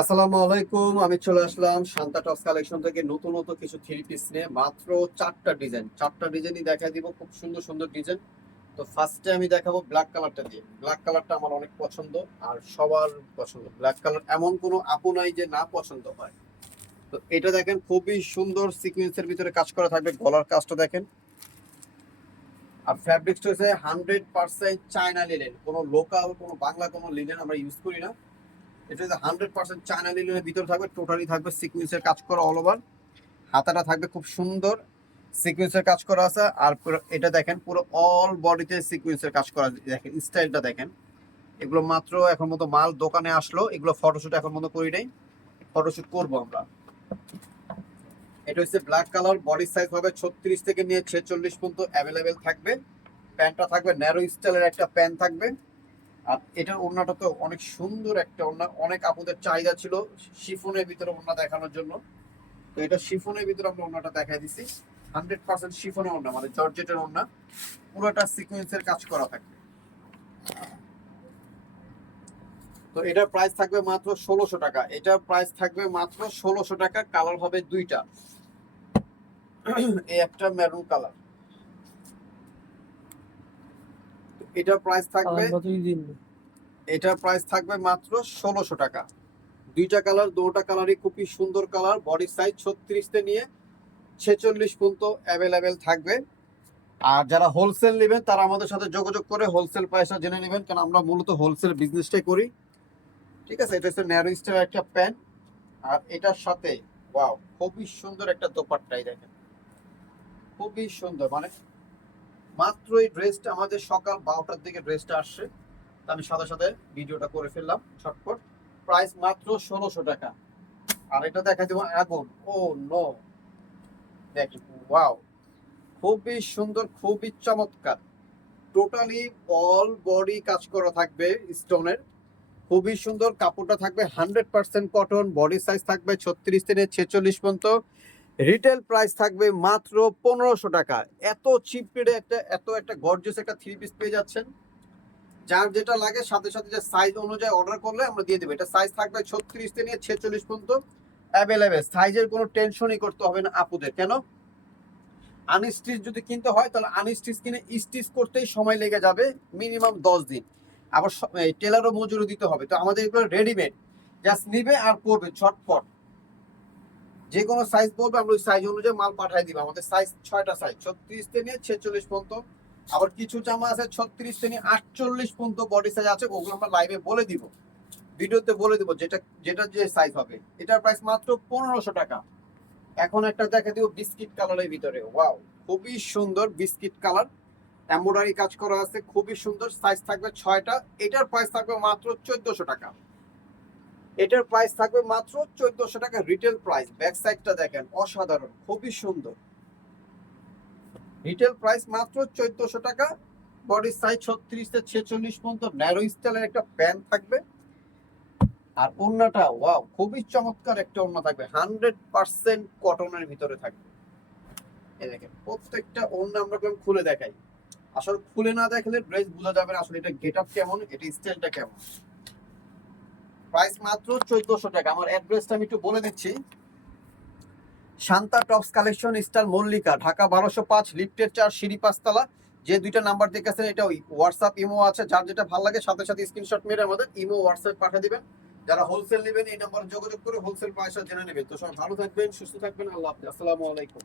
আসসালামু আলাইকুম, আমি চলে আসলাম শান্তা টপস কালেকশন থেকে নতুন নতুন কিছু থ্রি পিস নিয়ে। মাত্র চারটা ডিজাইন চারটা ডিজাইনই দেখা দিব, খুব সুন্দর সুন্দর ডিজাইন তো ফার্স্টে আমি দেখাবো ব্ল্যাক কালারটা দিয়ে। ব্ল্যাক কালারটা আমার অনেক পছন্দ আর সবার পছন্দ। ব্ল্যাক কালার এমন কোনো আপু নাই যে না পছন্দ হয়। তো এটা দেখেন, খুবই সুন্দর সিকুয়েন্সের ভিতরে কাজ করা থাকবে, গলার কাজটা দেখেন। আর ফ্যাব্রিক্সটা হচ্ছে হান্ড্রেড পার্সেন্ট চায়না লিলেন কোনো লোকাল কোনো বাংলা, কোনো লিলেন আমরা ইউজ করি না। এটা হচ্ছে হান্ড্রেড পার্সেন্ট চায়না লিলেনের ভিতরে থাকবে টোটালি থাকবে সিকুয়েন্সের কাজ করা অল ওভার হাতাটা থাকবে খুব সুন্দর সিকুয়েন্সের কাজ করা আছে। আর এটা দেখেন, পুরো অল বডিতে সিকুয়েন্সের কাজ করা। দেখেন স্টাইলটা দেখেন। এগুলো মাত্র এখন মতো মাল দোকানে আসলো। এগুলো ফটোশুট এখন মতো করি নাই। ফটোশুট করব আমরা। এটা হচ্ছে ব্ল্যাক কালার বডি সাইজ হবে ছত্রিশ থেকে নিয়ে ছেচল্লিশ পর্যন্ত অ্যাভেলেবেল থাকবে। প্যান্টটা থাকবে ন্যারো স্টাইলের একটা প্যান্ট থাকবে। আর এটার ওড়নাটা তো অনেক সুন্দর একটা ওড়না, অনেক আপুদের চাহিদা ছিল শিফনের ভিতরে ওড়না দেখানোর জন্য। তো এটা শিফনের ভিতরে আমরা ওড়নাটা দেখাই দিছি। হান্ড্রেড পার্সেন্ট শিফনের ওড়না মানে জর্জেটের ওড়না। পুরোটা সিকোয়েন্সের কাজ করা থাকবে। তো এটার প্রাইস থাকবে মাত্র ষোলোশো টাকা। এটার প্রাইস থাকবে মাত্র ষোলোশো টাকা কালার হবে দুইটা। এই একটা মেরুন কালার এটার প্রাইস থাকবে এটার প্রাইস থাকবে মাত্র ষোলোশো টাকা। দুইটা কালার দুটা কালারই খুবই সুন্দর কালার বডি সাইজ ছত্রিশতে নিয়ে ছেচল্লিশ পর্যন্ত অ্যাভেলেবেল থাকবে। আর যারা হোলসেল নেবেন তারা আমাদের সাথে যোগাযোগ করে হোলসেল প্রাইসটা জেনে নেবেন কারণ আমরা মূলত হোলসেল বিজনেসটাই করি। ঠিক আছে? এটা হচ্ছে ন্যারো স্টার একটা প্যান্ট আর এটার সাথে ওয়াও খুবই সুন্দর একটা দোপাট্টাই দেখেন। খুবই সুন্দর মানে মাত্র এই ড্রেসটা আমাদের সকাল বারোটার দিকে ড্রেসটা আসছে। আমি সাথে সাথে ভিডিওটা করে ফেললাম, ছটফট। প্রাইস মাত্র ষোলোশো টাকা। আর এটা দেখা দেবো আগুন। ও নো। দেখি ওয়াও খুবই সুন্দর, খুবই চমৎকার। টোটালি অল বডি কাজ করা থাকবে স্টোনের খুবই সুন্দর, কাপড়টা থাকবে hundred percent cotton body size থাকবে ছত্রিশ থেকে ছেচল্লিশ পর্যন্ত। রিটেল প্রাইস থাকবে মাত্র পনেরোশো টাকা। এত চিপ রেটে একটা, এত একটা গর্জিয়াস একটা থ্রি পিস পেয়ে যাচ্ছেন। যার যেটা লাগে, সাথে সাথে যে সাইজ অনুযায়ী অর্ডার করলে আমরা দিয়ে দেবো। এটা সাইজ থাকবে ছত্রিশ থেকে নিয়ে ছেচল্লিশ পর্যন্ত অ্যাভেলেবেল সাইজের কোনো টেনশনই করতে হবে না আপুদের। কেন? আনস্টিচ যদি কিনতে হয়, তাহলে আনস্টিচ কিনে স্টিচ করতেই সময় লেগে যাবে মিনিমাম দশ দিন। আবার টেলারও মজুরি দিতে হবে। তো আমাদের এগুলো রেডিমেড জাস্ট নিবে আর পরবে ঝটপট। যে কোনো সাইজ বলবে, আমরা ওই সাইজ অনুযায়ী মাল পাঠিয়ে দিব। আমাদের সাইজ ছয়টা সাইজ ছত্রিশ থেকে ছেচল্লিশ পর্যন্ত। আবার কিছু জামা আছে, ছত্রিশ থেকে আটচল্লিশ পর্যন্ত বডি সাইজ আছে, ওগুলো আমরা লাইভে বলে দিব। ভিডিওতে বলে দিব যেটা যেটা যে সাইজ হবে। এটার প্রাইস মাত্র পনেরোশো টাকা। এখন একটা দেখা দিব বিস্কিট কালারের ভিতরে। ওয়াও খুবই সুন্দর বিস্কিট কালার এমব্রয়ডারি কাজ করা আছে, খুবই সুন্দর। সাইজ থাকবে ছয়টা। এটার প্রাইস থাকবে মাত্র চোদ্দশো টাকা। এটার প্রাইস থাকবে মাত্র চোদ্দশো টাকা রিটেল প্রাইস ব্যাক সাইডটা দেখেন, অসাধারণ, খুবই সুন্দর। রিটেল প্রাইস মাত্র চোদ্দশো টাকা বডি সাইজ ছত্রিশ থেকে ছেচল্লিশ পর্যন্ত ন্যারো স্টাইলের একটা প্যান্ট থাকবে। আর ওড়নাটা ওয়াও খুবই চমৎকার একটা ওড়না থাকবে হান্ড্রেড পার্সেন্ট কটনের ভিতরে থাকবে। এই দেখেন, প্রত্যেকটা ওড়না আমরা কেমন খুলে দেখাই, আসলে খুলে না দেখলে ড্রেস বোঝা যাবে না আসলে এটা গেট আপ কেমন, এটা স্টাইলটা কেমন। প্রাইস মাত্র চোদ্দশো টাকা। আমার অ্যাড্রেসটা আমি একটু বলে দিচ্ছি। Shanta tops collection style Mallika, Dhaka বারোশো পাঁচ, লিফটের চার, সিঁড়ি পাঁচতলা। যে দুইটা নাম্বার দেখেছেন, এটা হোয়াটসঅ্যাপ ইমো আছে। যার যেটা ভালো লাগে, সাথে সাথে স্ক্রিনশট মেরে আমাদের ইমো হোয়াটসঅ্যাপ পাঠিয়ে দিবেন। যারা হোলসেল নেবেন, এই নাম্বারে যোগাযোগ করে হোলসেল পয়সা জেনে নেবেন। তো সব ভালো থাকবেন, সুস্থ থাকবেন। আল্লাহ হাফিজ। আসসালামু আলাইকুম।